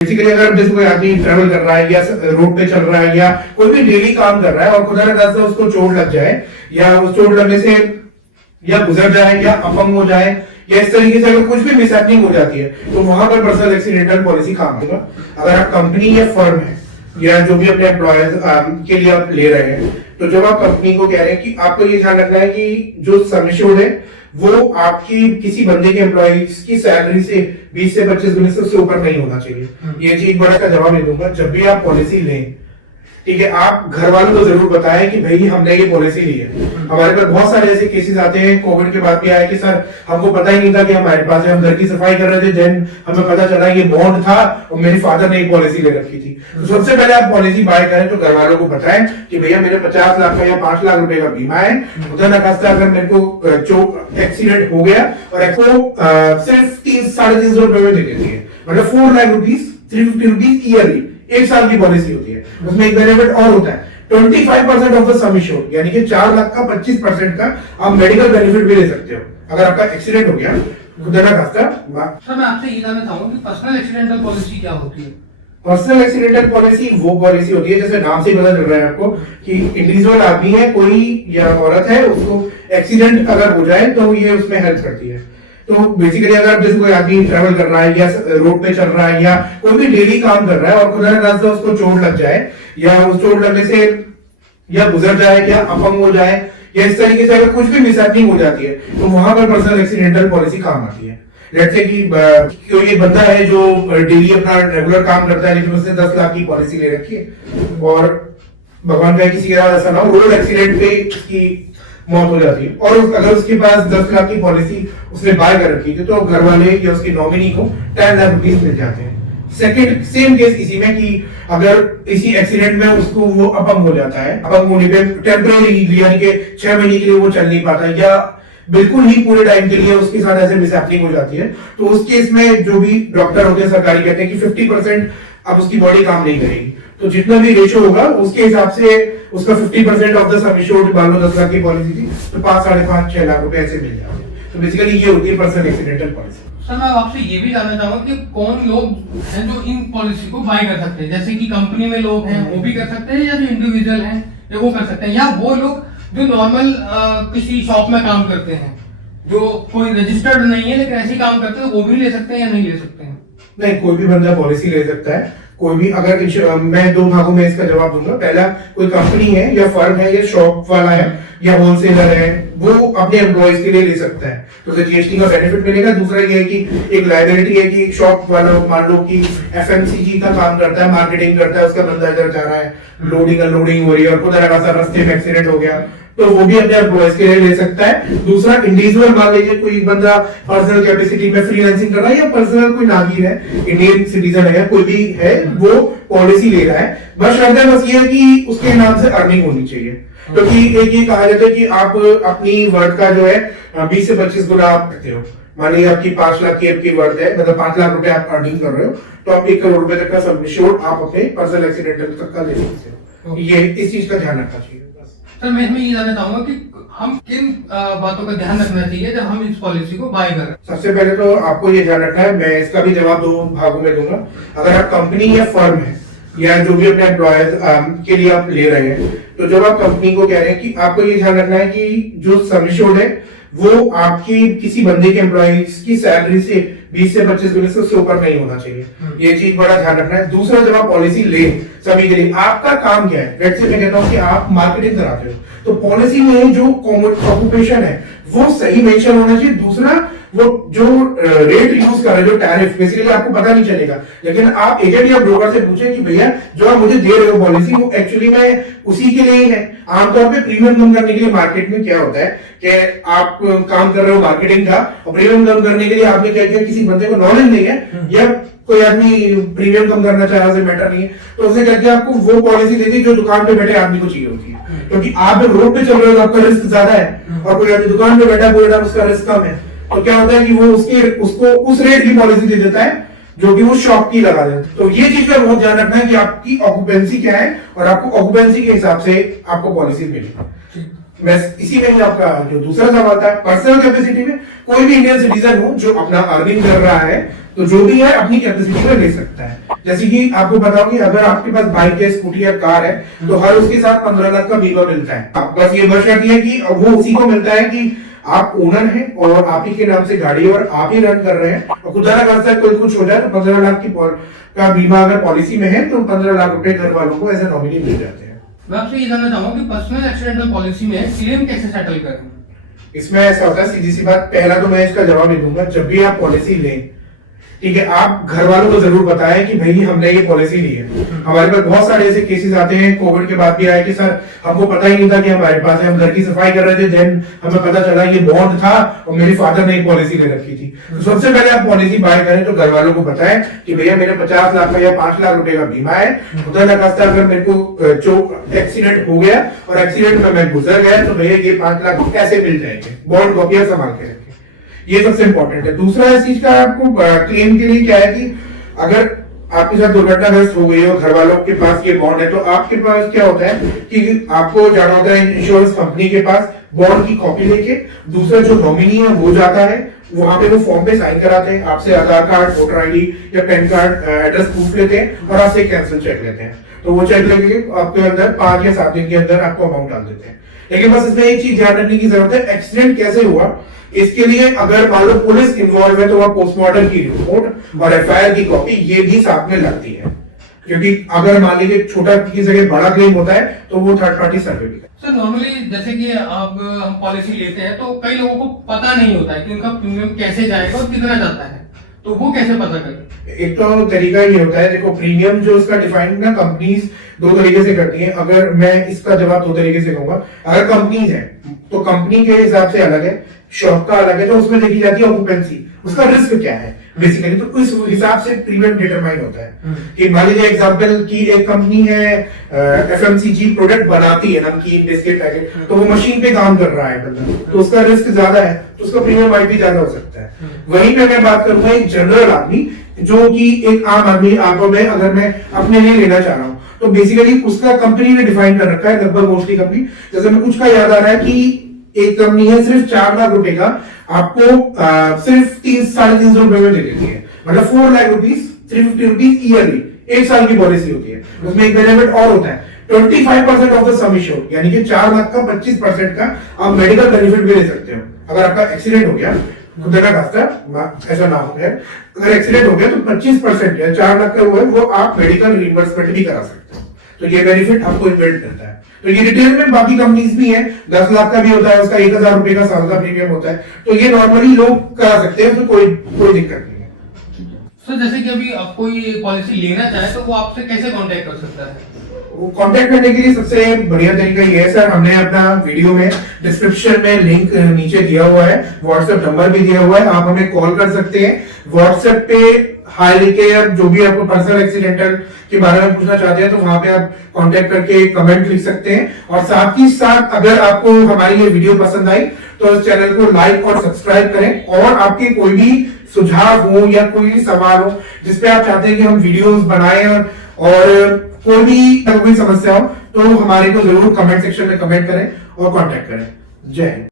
Basically अगर जैसे कोई आदमी ट्रेवल कर रहा है या रोड पे चल रहा है या कोई भी डेली काम कर रहा है और खुदा न खास्ता उसको चोट लग जाए या उस चोट लगने से या गुजर जाए या अपंग हो जाए या इस तरीके से अगर कुछ भी मिसहैपनिंग हो जाती है तो वहां पर पर्सनल एक्सीडेंटल पॉलिसी काम आएगा। अगर आप कंपनी या फर्म है या जो भी अपने एम्प्लॉयज के लिए आप ले रहे हैं तो जब आप कंपनी को कह रहे हैं कि आपको ये ध्यान रखना है कि जो सम एश्योर्ड है वो आपकी किसी बंदे के एम्प्लॉइज की सैलरी से 20 से 25 गुना से ऊपर नहीं होना चाहिए। ये चीज बड़ा का जवाब नहीं दूंगा। जब भी आप पॉलिसी लें, ठीक है, आप घर वालों को जरूर बताएं कि भाई हमने ये पॉलिसी ली है। हमारे पास बहुत सारे ऐसे केसेस आते हैं, कोविड के बाद भी आए कि सर हमको पता ही नहीं था कि हमारे पास है, हम घर की सफाई कर रहे थे, देन हमें पता चला ये बॉन्ड था और मेरे फादर ने एक पॉलिसी ले रखी थी। तो सबसे पहले आप पॉलिसी बाय करें तो घर वालों को बताएं कि भैया मेरे 50 लाख का या 5 लाख रुपए का बीमा है, खुदा न खास्ता अगर मेरे को एक्सीडेंट हो गया और आपको सिर्फ 300-350 रुपए में दे देती है, मतलब 4 लाख रुपीज 350 रुपीज ईयरली, एक साल की पॉलिसी होती है। उसमें एक बेनिफिट और होता है 25% ऑफ द सम एश्योर्ड, यानी कि 4 लाख का 25% का आप मेडिकल बेनिफिट भी ले सकते हो अगर आपका एक्सीडेंट हो गया खुदा न खास्ता। सर मैं आपसे ये जानना चाहूंगा कि पर्सनल एक्सीडेंटल पॉलिसी क्या होती है? पर्सनल एक्सीडेंटल पॉलिसी वो पॉलिसी होती है, जैसे नाम से पता चल रहा है आपको कि इंडिविजुअल आदमी है कोई या औरत है, उसको एक्सीडेंट अगर हो जाए तो ये उसमें हेल्प करती है। तो बेसिकली अगर जैसे कोई आदमी ट्रेवल कर रहा है या रोड पे चल रहा है या कोई भी डेली काम कर रहा है और खुदा न खास्ता उसको चोट लग जाए या उस चोट लगने से या गुजर जाए या अपंग हो जाए या इस तरीके से अगर कुछ भी मिसहैपनिंग हो जाती है तो वहां पर पर्सनल एक्सीडेंटल पॉलिसी काम आती है। लेट्स से कि कोई एक बंदा है जो डेली अपना रेगुलर काम करता है लेकिन उसने 10 लाख की पॉलिसी ले रखी है और भगवान का किसी के साथ ऐसा ना हो, रोड एक्सीडेंट पे उसकी मौत हो जाती है और अगर उसके पास 10 लाख की पॉलिसी उसने बाय कर रखी थी तो घर वाले या उसके नॉमिनी को 10 लाख रुपीज मिल जाते हैं। सेकंड सेम केस इसी में कि अगर इसी एक्सीडेंट में उसको वो अपंग हो जाता है, अपंग होने पे टेम्पररी यानी कि 6 महीने के लिए वो चल नहीं पाता या बिल्कुल ही पूरे टाइम के लिए उसके साथ ऐसे मिसहैपनिंग हो जाती है, तो उस केस में जो भी डॉक्टर होते हैं सरकारी कहते हैं कि 50% अब उसकी बॉडी काम नहीं करेगी, तो जितना भी रेशो होगा उसके हिसाब से उसका 50% ऑफ द सम एश्योर्ड, मान लो 10 लाख की पॉलिसी थी तो 5-5.5-6 लाख रुपए ऐसे मिल जाते हैं। तो बेसिकली ये होती है पर्सनल एक्सीडेंटल पॉलिसी। सर मैं आपसे ये भी जानना चाहूंगा कि कौन लोग हैं जो इन पॉलिसी को बाय कर सकते हैं? जैसे कि कंपनी में लोग हैं वो भी कर सकते हैं या जो इंडिविजुअल हैं या वो कर सकते हैं, या वो लोग जो नॉर्मल किसी शॉप में काम करते हैं जो कोई रजिस्टर्ड नहीं है लेकिन ऐसे ही काम करते हैं वो भी ले सकते हैं या नहीं ले सकते हैं? नहीं, कोई भी बंदा पॉलिसी ले सकता है, कोई भी। अगर मैं 2 भागों में इसका जवाब दूंगा। पहला, कोई कंपनी है या फर्म है या शॉप वाला है या होलसेलर है, वो अपने एम्प्लॉयज के लिए ले सकता है तो उसे जीएसटी का बेनिफिट मिलेगा। दूसरा ये है कि एक लायबिलिटी है कि शॉप वाला मान लो कि एफएमसीजी का काम करता है, मार्केटिंग करता है, उसका बंदा इधर जा रहा है, लोडिंग अनलोडिंग हो रही है और खुदा न खास्ता रास्ते में एक्सीडेंट हो गया तो वो भी अपने एम्प्लॉयज के लिए ले सकता है। दूसरा, इंडिविजुअल मान लीजिए कोई बंदा पर्सनल कैपेसिटी में फ्रीलांसिंग कर रहा है या पर्सनल कोई नागरिक है, इंडियन सिटीजन है, कोई भी है, वो पॉलिसी ले रहा है, बस शर्त है बस ये है कि उसके नाम से अर्निंग होनी चाहिए। क्योंकि एक ये कहा जाता है कि आप अपनी वर्थ का जो है 20 से 25 गुना आप करते हो। मान लीजिए आपकी 5 लाख की आपकी वर्थ है, मतलब 5 लाख रुपए आप अर्निंग कर रहे हो तो आप 1 करोड़ रुपए तक का सम एश्योर्ड आप अपने पर्सनल एक्सीडेंटल तक का ले सकते हो। ये इस चीज का ध्यान रखना चाहिए। सर मैं इसमें ये जानना चाहूंगा कि हम किन बातों का ध्यान रखना चाहिए जब हम इस पॉलिसी को बाय करें? सबसे पहले तो आपको ये ध्यान रखना है, मैं इसका भी जवाब 2 भागों में दूंगा। अगर आप कंपनी या फर्म है या जो भी अपने एम्प्लॉयज के लिए आप ले रहे हैं तो जब आप कंपनी को कह रहे हैं कि आपको ये ध्यान रखना है कि जो सम एश्योर्ड है वो आपकी किसी बंदे के एम्प्लॉइज की सैलरी से 20 से 25 गुना से ऊपर नहीं होना चाहिए। ये चीज बड़ा ध्यान रखना है। दूसरा, जब आप पॉलिसी ले सभी के लिए, आपका काम क्या है? लेट्स से मैं कहता हूं कि आप मार्केटिंग कराते हो तो पॉलिसी में जो ऑक्यूपेशन है वो सही मेंशन होना चाहिए। दूसरा, वो जो रेट यूज कर रहे हैं, जो टैरिफ, बेसिकली आपको पता नहीं चलेगा, लेकिन आप एजेंट या ब्रोकर से पूछें कि भैया जो आप मुझे दे रहे हो पॉलिसी वो एक्चुअली में उसी के लिए ही है। आमतौर पे प्रीमियम कम करने के लिए मार्केट में क्या होता है कि आप काम कर रहे हो मार्केटिंग का और प्रीमियम कम करने के लिए आपने क्या किया, किसी बंदे को नॉलेज नहीं है या कोई आदमी प्रीमियम कम करना चाह रहा है, मैटर नहीं है तो उसे क्या किया, आपको वो पॉलिसी दे दी जो दुकान पे बैठे आदमी को चाहिए होती है। क्योंकि आप जब रोड पे चल रहे हो तो आपका रिस्क ज्यादा है और कोई आदमी दुकान पे बैठा है पूरे टाइम, उसका रिस्क कम है। तो क्या होता है कि वो उसको उस रेट की पॉलिसी दे देता है जो कि वो शॉप की लगा देता है। तो ये चीज का बहुत ध्यान रखना है कि आपकी ऑक्यूपेंसी क्या है और आपको ऑक्यूपेंसी के हिसाब से आपको पॉलिसी मिलेगी। बस इसी में ही आपका जो दूसरा सवाल था, पर्सनल कैपेसिटी में कोई भी इंडियन सिटीजन हो जो अपना अर्निंग कर रहा है तो जो भी है अपनी कैपेसिटी में ले सकता है। जैसे कि आपको बताऊं कि अगर आपके पास बाइक है, स्कूटी या कार है तो हर उसके साथ 15 लाख का बीमा मिलता है। बस ये बशर्त है कि वो उसी को मिलता है कि आप ओनर हैं और आप ही के नाम से गाड़ी और आप ही रन कर रहे हैं और खुदा ना करता है कोई कुछ हो जाए तो 15 लाख का बीमा अगर पॉलिसी में है तो 15 लाख रुपए घर वालों को एज ए नॉमिनी मिल जाते हैं। मैं आपसे ये जानना चाहूंगा कि पर्सनल एक्सीडेंटल पॉलिसी में क्लेम कैसे सेटल करें? इसमें ऐसा होता है, सीधी सी बात, पहला तो मैं इसका जवाब नहीं दूंगा। जब भी आप पॉलिसी लें, ठीक है, आप घर वालों को जरूर बताएं कि भाई हमने ये पॉलिसी ली है। हमारे पास बहुत सारे ऐसे केसेस आते हैं, कोविड के बाद भी आए कि सर हमको पता ही नहीं था कि हमारे पास है, हम घर की सफाई कर रहे थे, देन हमें पता चला ये बॉन्ड था और मेरे फादर ने एक पॉलिसी ले रखी थी। तो सबसे पहले आप पॉलिसी बाय करें तो घर वालों को बताएं कि भैया मेरे 50 लाख का या 5 लाख रुपए का बीमा है, खुदा ना खास्ता अगर मेरे को एक्सीडेंट हो गया और एक्सीडेंट में मैं गुजर गया तो भैया ये 5 लाख कैसे मिल जाएंगे, बॉन्ड कॉपियां संभाल के रखें। ये सबसे इंपॉर्टेंट है। दूसरा इस चीज का आपको क्लेम के लिए क्या है कि अगर आपके साथ दुर्घटनाग्रस्त हो गई और घर वालों के पास ये बॉन्ड है तो आपके पास क्या होता है कि आपको जाना होता है इंश्योरेंस कंपनी के पास, बॉन्ड की कॉपी लेके, दूसरा जो नॉमिनी है वो जाता है, वहां पे वो फॉर्म पे साइन कराते हैं, आपसे आधार कार्ड, वोटर आईडी या पैन कार्ड, एड्रेस प्रूफ लेते हैं और आपसे कैंसिल चेक लेते हैं। तो वो चेक लेके आपके अंदर 5 या 7 दिन के अंदर आपको अमाउंट डाल देते हैं। लेकिन बस इसमें एक चीज ध्यान रखने की जरूरत है, एक्सीडेंट कैसे हुआ इसके लिए अगर मान लो पुलिस इन्वॉल्व है तो वह पोस्टमार्टम की रिपोर्ट और एफआईआर की कॉपी ये भी साथ में लगती है, क्योंकि अगर मान लीजिए छोटा किसी जगह बड़ा क्लेम होता है तो वो थर्ड पार्टी सर्वे भी। सर नॉर्मली जैसे कि अब हम पॉलिसी लेते हैं तो कई लोगों को पता नहीं होता है कि उनका प्रीमियम कैसे जाएगा और कितना जाता है, तो वो कैसे पता करें? एक तो तरीका ये होता है, देखो प्रीमियम जो उसका डिफाइन ना कंपनीज 2 तरीके से करती हैं। अगर मैं इसका जवाब 2 तरीके से दूंगा, अगर कंपनीज है तो कंपनी के हिसाब से अलग है, शॉप का अलग है, तो उसमें देखी जाती है ऑक्यूपेंसी, उसका रिस्क क्या है बेसिकली, तो इस हिसाब से प्रीमियम डिटरमाइन होता है। कि मान लीजिए एग्जांपल की एक कंपनी है एफएमसीजी प्रोडक्ट बनाती है, नमकीन, बिस्किट, पैकेट, तो वो मशीन पे काम कर रहा है बंदा, तो उसका रिस्क ज्यादा है, तो उसका प्रीमियम माइट भी ज्यादा हो सकता है। वहीं पे मैं बात करूंगा एक जनरल आदमी जो कि एक आम आदमी, आप में अगर मैं अपने लिए लेना चाह रहा हूँ तो बेसिकली उसका कंपनी ने डिफाइन कर रखा है, लगभग मोस्टली कंपनी, जैसे मैं कुछ का याद आ रहा है कि एक कंपनी है सिर्फ 4 लाख रुपए का आपको सिर्फ 3-3.5 रुपए में दे देती है, मतलब 4 लाख रुपीज, 350 रुपीज ईयरली, 1 साल की पॉलिसी होती है। उसमें एक बेनिफिट और होता है, 25% ऑफ द सम इश्योर्ड, यानी कि 4 लाख का 25% का आप मेडिकल बेनिफिट भी ले सकते हो। अगर आपका एक्सीडेंट हो गया, खुदा ना खास्ता ऐसा ना हो गया, अगर एक्सीडेंट हो गया तो 25% या 4 लाख का वो है, वो आप मेडिकल रिइंबर्समेंट भी करा सकते हो। तो ये बेनिफिट आपको इनबिल्ट रहता है। तो ये रिटेल में बाकी कंपनीज भी है, 10 लाख का भी होता है, उसका 1000 रुपए का साल का प्रीमियम होता है, तो ये नॉर्मली लोग करा सकते हैं, तो कोई दिक्कत नहीं है। सर जैसे कि अभी आप कोई पॉलिसी लेना चाहे तो वो आपसे कैसे कांटेक्ट कर सकता है? कांटेक्ट करने के लिए सबसे बढ़िया तरीका ये है सर, हमने अपना वीडियो में डिस्क्रिप्शन में लिंक नीचे दिया हुआ है, व्हाट्सएप नंबर भी दिया हुआ है, आप हमें कॉल कर सकते हैं। व्हाट्सएप पे हाई लिखे या जो भी आपको पर्सनल एक्सीडेंटल के बारे में पूछना चाहते हैं तो वहां पे आप कांटेक्ट करके कमेंट लिख सकते हैं। और साथ ही साथ अगर आपको हमारी ये वीडियो पसंद आई तो इस चैनल को लाइक और सब्सक्राइब करें, और आपके कोई भी सुझाव हो या कोई सवाल हो जिसपे आप चाहते हैं कि हम वीडियोस बनाएं और कोई भी समस्या हो तो हमारे को जरूर कमेंट सेक्शन में कमेंट करें और कांटेक्ट करें। जय हिंद।